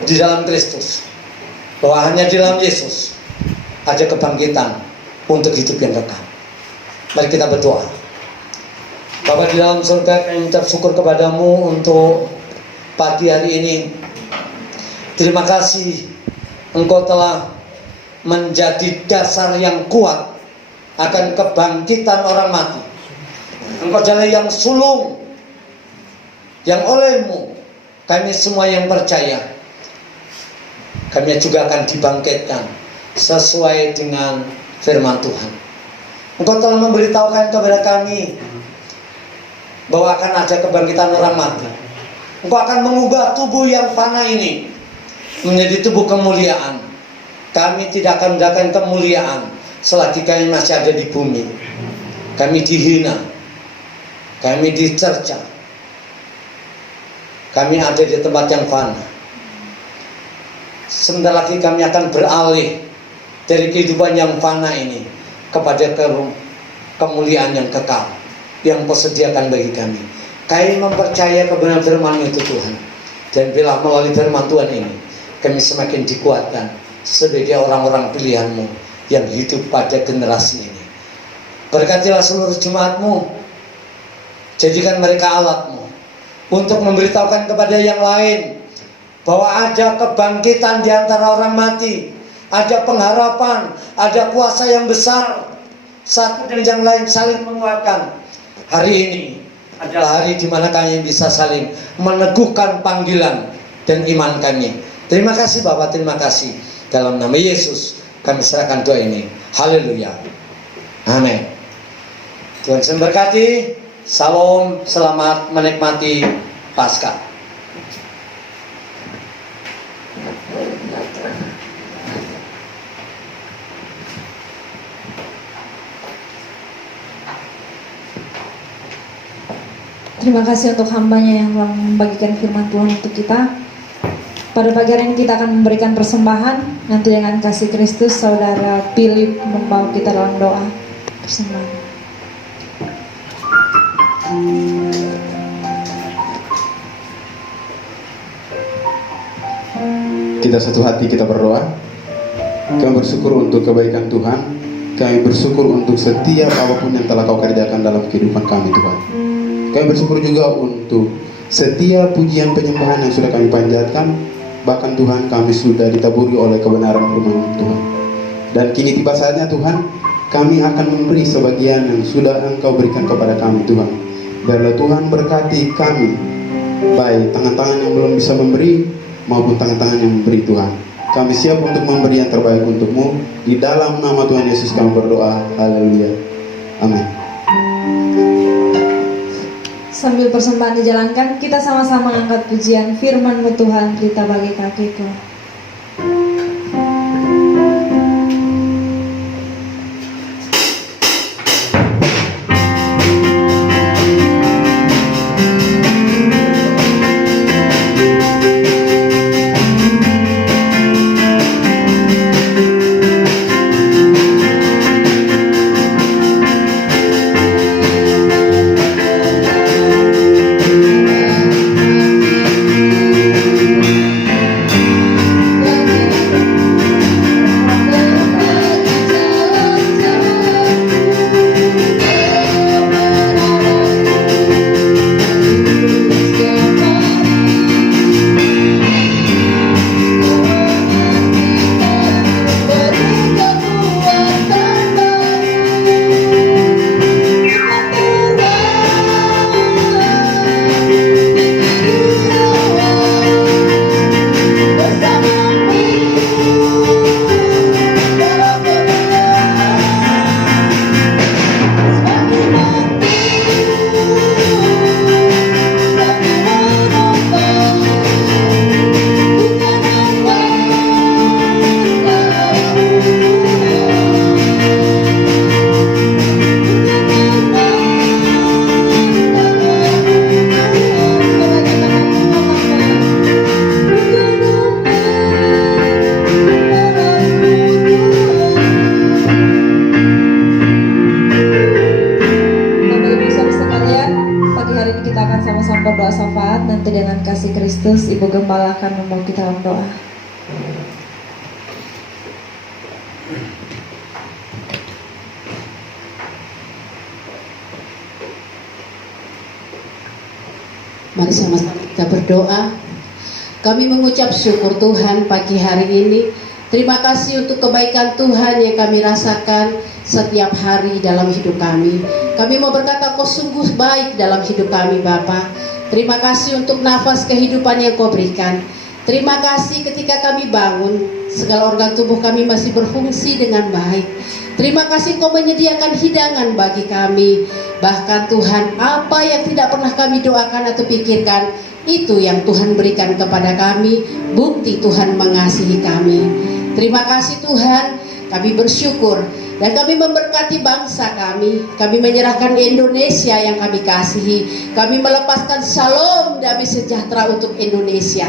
di dalam Kristus, bahwa hanya di dalam Yesus ada kebangkitan untuk hidup yang kekal. Mari kita berdoa. Bapa di dalam surga, kami mengucap syukur kepadamu untuk pagi hari ini. Terima kasih Engkau telah menjadi dasar yang kuat akan kebangkitan orang mati. Engkau adalah yang sulung, yang olehmu kami semua yang percaya, kami juga akan dibangkitkan sesuai dengan firman Tuhan. Engkau telah memberitahukan kepada kami bahwa akan ada kebangkitan orang mati. Engkau akan mengubah tubuh yang fana ini menjadi tubuh kemuliaan. Kami tidak akan mendapatkan kemuliaan selagi kami masih ada di bumi. Kami dihina, kami dicerca, kami ada di tempat yang fana. Sebentar lagi kami akan beralih dari kehidupan yang fana ini kepada kemuliaan yang kekal yang Kau sediakan bagi kami. Kami mempercaya kebenaran firman itu Tuhan, dan bila melalui firman Tuhan ini kami semakin dikuatkan sebagai orang-orang pilihan-Mu yang hidup pada generasi ini. Berkatilah seluruh jemaat-Mu, jadikan mereka alat-Mu untuk memberitahukan kepada yang lain bahwa ada kebangkitan di antara orang mati, ada pengharapan, ada kuasa yang besar. Satu dan yang lain saling menguatkan. Hari ini adalah hari di mana kami bisa saling meneguhkan panggilan dan iman kami. Terima kasih Bapak, terima kasih. Dalam nama Yesus kami serahkan doa ini. Haleluya. Amin. Tuhan Yesus memberkati. Salam, selamat menikmati Paskah. Terima kasih untuk hambanya yang telah membagikan firman Tuhan untuk kita. Pada pagi hari ini kita akan memberikan persembahan. Nanti dengan kasih Kristus, Saudara Philip membawa kita dalam doa persembahan. Kita satu hati, kita berdoa. Kami bersyukur untuk kebaikan Tuhan. Kami bersyukur untuk setiap apapun yang telah Kau kerjakan dalam kehidupan kami, Tuhan. Kami bersyukur juga untuk setiap pujian penyembahan yang sudah kami panjatkan. Bahkan Tuhan, kami sudah ditaburi oleh kebenaran firman Tuhan. Dan kini tiba saatnya Tuhan, kami akan memberi sebagian yang sudah Engkau berikan kepada kami, Tuhan. Biarlah Tuhan berkati kami, baik tangan-tangan yang belum bisa memberi maupun tangan-tangan yang memberi, Tuhan. Kami siap untuk memberi yang terbaik untuk-Mu. Di dalam nama Tuhan Yesus kami berdoa. Haleluya. Amin. Sambil persembahan dijalankan, kita sama-sama angkat pujian firman-Mu Tuhan, kita bagi kakiku. Berdoa syafaat, nanti dengan kasih Kristus Ibu Gembala akan membawa kita dalam doa. Mari sama-sama kita berdoa. Kami mengucap syukur Tuhan pagi hari ini. Terima kasih untuk kebaikan Tuhan yang kami rasakan setiap hari dalam hidup kami. Kami mau berkata Kau sungguh baik dalam hidup kami Bapa. Terima kasih untuk nafas kehidupan yang Kau berikan. Terima kasih ketika kami bangun, segala organ tubuh kami masih berfungsi dengan baik. Terima kasih Kau menyediakan hidangan bagi kami. Bahkan Tuhan, apa yang tidak pernah kami doakan atau pikirkan, itu yang Tuhan berikan kepada kami. Bukti Tuhan mengasihi kami. Terima kasih Tuhan, kami bersyukur. Dan kami memberkati bangsa kami. Kami menyerahkan Indonesia yang kami kasihi. Kami melepaskan shalom damai sejahtera untuk Indonesia.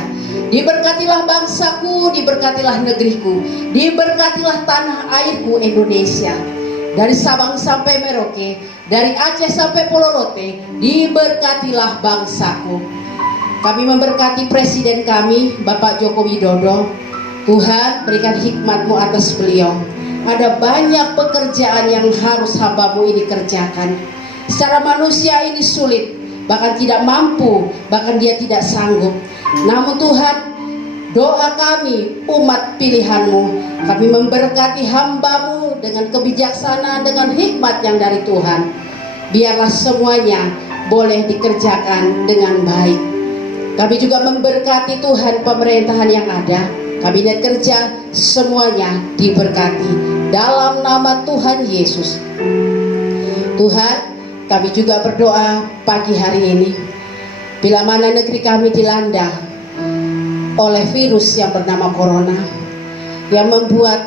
Diberkatilah bangsaku, diberkatilah negeriku, diberkatilah tanah airku Indonesia. Dari Sabang sampai Merauke, dari Aceh sampai Pulau Rote, diberkatilah bangsaku. Kami memberkati Presiden kami, Bapak Joko Widodo. Tuhan, berikan hikmat-Mu atas beliau. Ada banyak pekerjaan yang harus hamba-Mu ini kerjakan. Secara manusia ini sulit, bahkan tidak mampu, bahkan dia tidak sanggup. Namun Tuhan, doa kami umat pilihan-Mu, kami memberkati hamba-Mu dengan kebijaksanaan, dengan hikmat yang dari Tuhan. Biarlah semuanya boleh dikerjakan dengan baik. Kami juga memberkati Tuhan pemerintahan yang ada, kabinet kerja, semuanya diberkati dalam nama Tuhan Yesus. Tuhan, kami juga berdoa pagi hari ini, bila mana negeri kami dilanda oleh virus yang bernama corona, yang membuat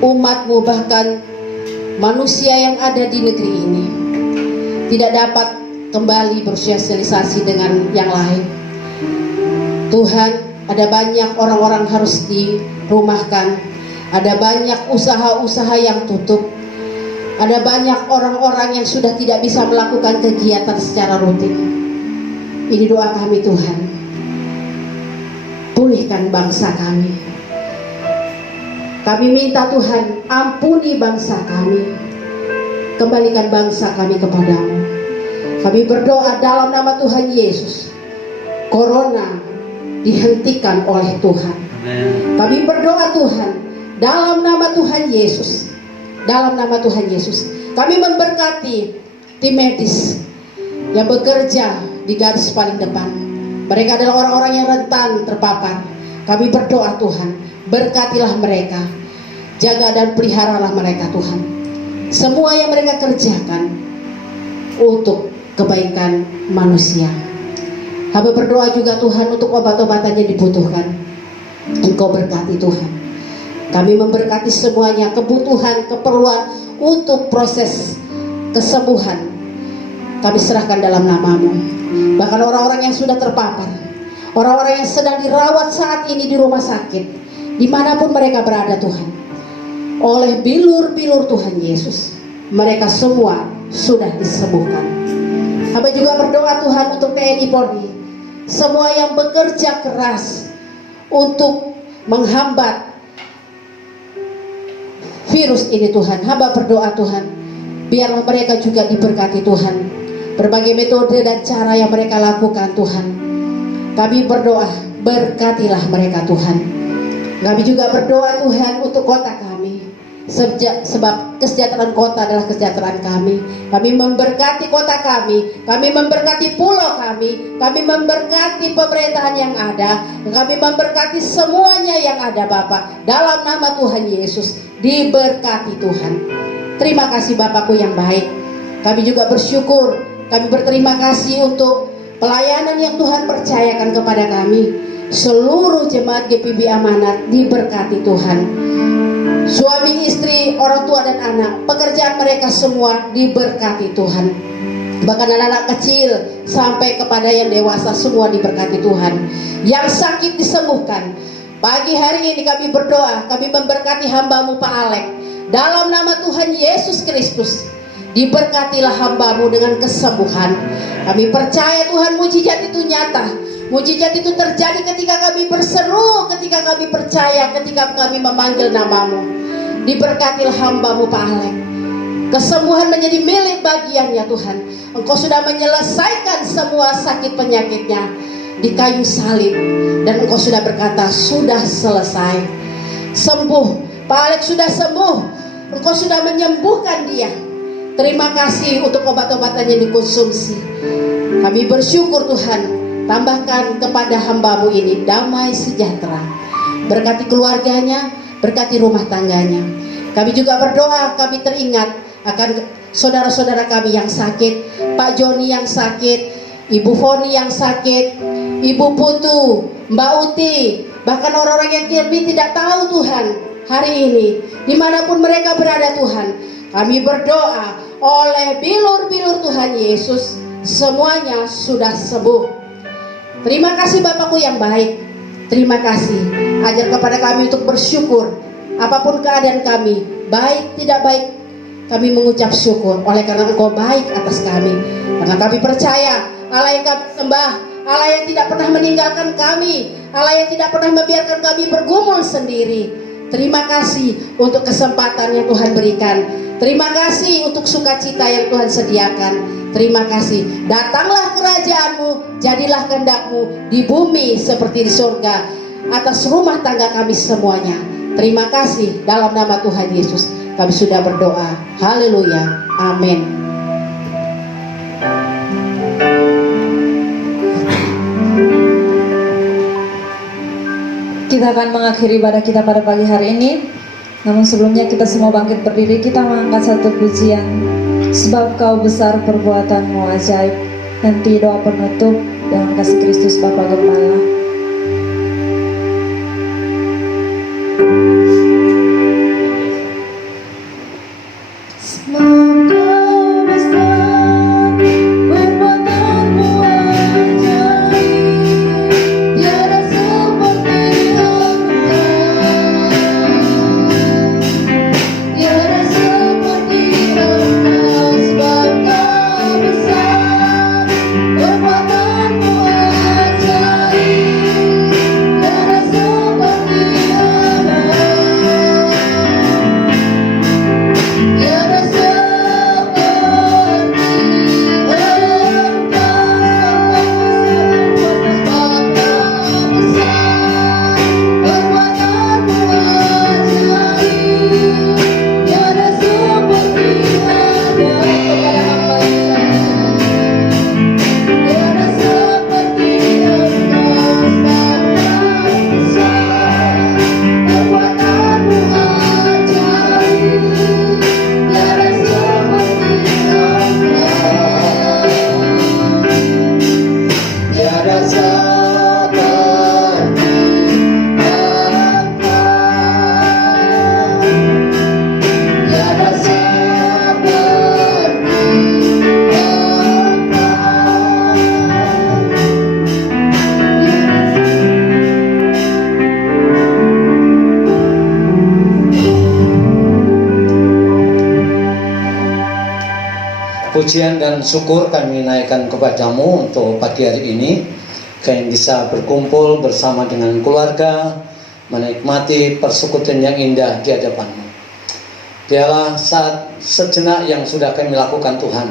umatmu bahkan manusia yang ada di negeri ini tidak dapat kembali bersosialisasi dengan yang lain. Tuhan, ada banyak orang-orang harus dirumahkan, ada banyak usaha-usaha yang tutup, ada banyak orang-orang yang sudah tidak bisa melakukan kegiatan secara rutin. Ini doa kami Tuhan, pulihkan bangsa kami. Kami minta Tuhan, ampuni bangsa kami, kembalikan bangsa kami kepadamu. Kami berdoa dalam nama Tuhan Yesus, corona dihentikan oleh Tuhan. Kami berdoa Tuhan, dalam nama Tuhan Yesus, dalam nama Tuhan Yesus, kami memberkati tim medis yang bekerja di garis paling depan. Mereka adalah orang-orang yang rentan terpapar. Kami berdoa Tuhan, berkatilah mereka, jaga dan peliharalah mereka Tuhan. Semua yang mereka kerjakan untuk kebaikan manusia. Hamba berdoa juga Tuhan untuk obat-obatan yang dibutuhkan. Engkau berkati Tuhan. Kami memberkati semuanya, kebutuhan, keperluan untuk proses kesembuhan kami serahkan dalam nama-Mu. Bahkan orang-orang yang sudah terpapar, orang-orang yang sedang dirawat saat ini di rumah sakit, dimanapun mereka berada Tuhan, oleh bilur-bilur Tuhan Yesus, mereka semua sudah disembuhkan. Hamba juga berdoa Tuhan untuk TNI Polri, semua yang bekerja keras untuk menghambat virus ini Tuhan. Hamba berdoa Tuhan, biarlah mereka juga diberkati Tuhan. Berbagai metode dan cara yang mereka lakukan Tuhan, kami berdoa, berkatilah mereka Tuhan. Kami juga berdoa Tuhan untuk kota kami, sebab kesejahteraan kota adalah kesejahteraan kami. Kami memberkati kota kami memberkati pulau kami memberkati pemerintahan yang ada, kami memberkati semuanya yang ada Bapak. Dalam nama Tuhan Yesus, diberkati Tuhan. Terima kasih Bapakku yang baik. Kami juga bersyukur, kami berterima kasih untuk pelayanan yang Tuhan percayakan kepada kami. Seluruh jemaat GPB Amanat diberkati Tuhan. Suami, istri, orang tua dan anak, pekerjaan mereka semua diberkati Tuhan. Bahkan anak-anak kecil sampai kepada yang dewasa semua diberkati Tuhan. Yang sakit disembuhkan. Pagi hari ini kami berdoa, kami memberkati hamba-Mu Pak Alek. Dalam nama Tuhan Yesus Kristus, diberkatilah hamba-Mu dengan kesembuhan. Kami percaya Tuhan, mujizat itu nyata. Mujizat itu terjadi ketika kami berseru, ketika kami percaya, ketika kami memanggil nama-Mu. Diberkatilah hamba-Mu Pak Alek. Kesembuhan menjadi milik bagiannya Tuhan. Engkau sudah menyelesaikan semua sakit penyakitnya di kayu salib, dan Engkau sudah berkata sudah selesai. Sembuh, Pak Alek sudah sembuh. Engkau sudah menyembuhkan dia. Terima kasih untuk obat-obatan yang dikonsumsi. Kami bersyukur Tuhan, tambahkan kepada hamba-Mu ini damai sejahtera. Berkati keluarganya, berkati rumah tangganya. Kami juga berdoa, kami teringat akan saudara-saudara kami yang sakit, Pak Joni yang sakit, Ibu Foni yang sakit, Ibu Putu, Mbak Uti, bahkan orang-orang yang kami tidak tahu Tuhan hari ini, dimanapun mereka berada Tuhan, kami berdoa oleh bilur-bilur Tuhan Yesus, semuanya sudah sembuh. Terima kasih Bapakku yang baik. Terima kasih, ajar kepada kami untuk bersyukur. Apapun keadaan kami, baik tidak baik, kami mengucap syukur oleh karena Engkau baik atas kami. Karena kami percaya Allah yang kami sembah, Allah yang tidak pernah meninggalkan kami, Allah yang tidak pernah membiarkan kami bergumul sendiri. Terima kasih untuk kesempatan yang Tuhan berikan. Terima kasih untuk sukacita yang Tuhan sediakan. Terima kasih. Datanglah kerajaan-Mu, jadilah kehendak-Mu di bumi seperti di surga, atas rumah tangga kami semuanya. Terima kasih, dalam nama Tuhan Yesus kami sudah berdoa. Haleluya. Amin. Kita akan mengakhiri ibadah kita pada pagi hari ini. Namun sebelumnya kita semua bangkit berdiri, kita mengangkat satu pujian. Sebab kau besar perbuatanmu ajaib. Nanti doa penutup dalam kasih Kristus Bapa Gembala. Pujian dan syukur kami naikkan kepadamu untuk pagi hari ini. Kami bisa berkumpul bersama dengan keluarga, menikmati persekutuan yang indah di hadapanmu. Biarlah saat sejenak yang sudah kami lakukan Tuhan,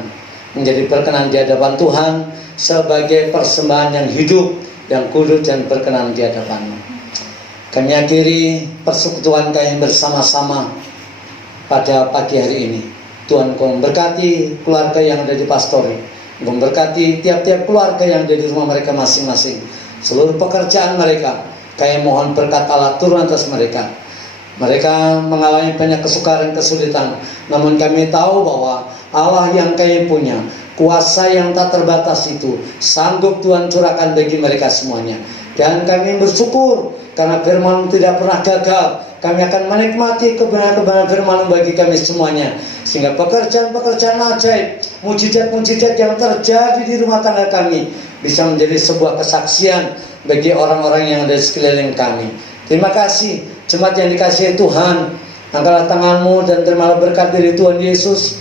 menjadi berkenan di hadapan Tuhan sebagai persembahan yang hidup, yang kudus dan berkenan di hadapanmu. Kami akhiri persekutuan kami bersama-sama pada pagi hari ini. Tuhan kau memberkati keluarga yang ada di pastori, kau memberkati tiap-tiap keluarga yang ada di rumah mereka masing-masing, seluruh pekerjaan mereka. Kami mohon berkat Allah turun atas mereka. Mereka mengalami banyak kesukaran kesulitan, namun kami tahu bahwa Allah yang kami punya, kuasa yang tak terbatas itu sanggup Tuhan curahkan bagi mereka semuanya. Dan kami bersyukur karena firman tidak pernah gagal. Kami akan menikmati kebenaran-kebenaran firman bagi kami semuanya, sehingga pekerjaan-pekerjaan ajaib, mujizat-mujizat yang terjadi di rumah tangga kami bisa menjadi sebuah kesaksian bagi orang-orang yang ada di sekeliling kami. Terima kasih jemaat yang dikasihi Tuhan. Angkatlah tanganmu dan terimalah berkat dari Tuhan Yesus.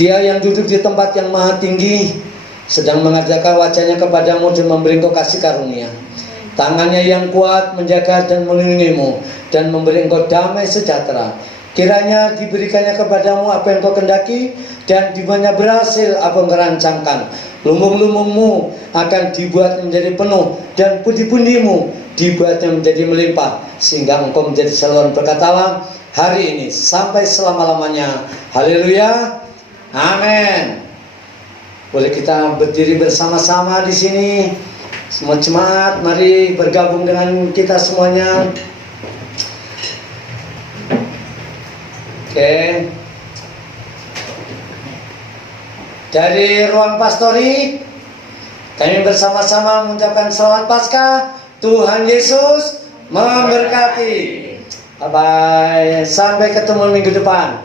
Dia yang duduk di tempat yang maha tinggi sedang mengajarkan wajahnya kepadamu dan memberi engkau kasih karunia. Tangannya yang kuat menjaga dan melindungimu dan memberi engkau damai sejahtera. Kiranya diberikannya kepadamu apa yang kau kendaki dan dimana berhasil apa yang kau rancangkan. Lumbung-lumbungmu akan dibuat menjadi penuh dan pundi-pundimu dibuatnya menjadi melimpah, sehingga engkau menjadi saluran berkat Allah hari ini sampai selama-lamanya. Haleluya. Amin. Boleh kita berdiri bersama-sama di sini. Semua jemaat, mari bergabung dengan kita semuanya. Oke. Dari ruang pastori, kami bersama-sama mengucapkan selamat Paskah. Tuhan Yesus memberkati. Bye-bye. Sampai ketemu minggu depan.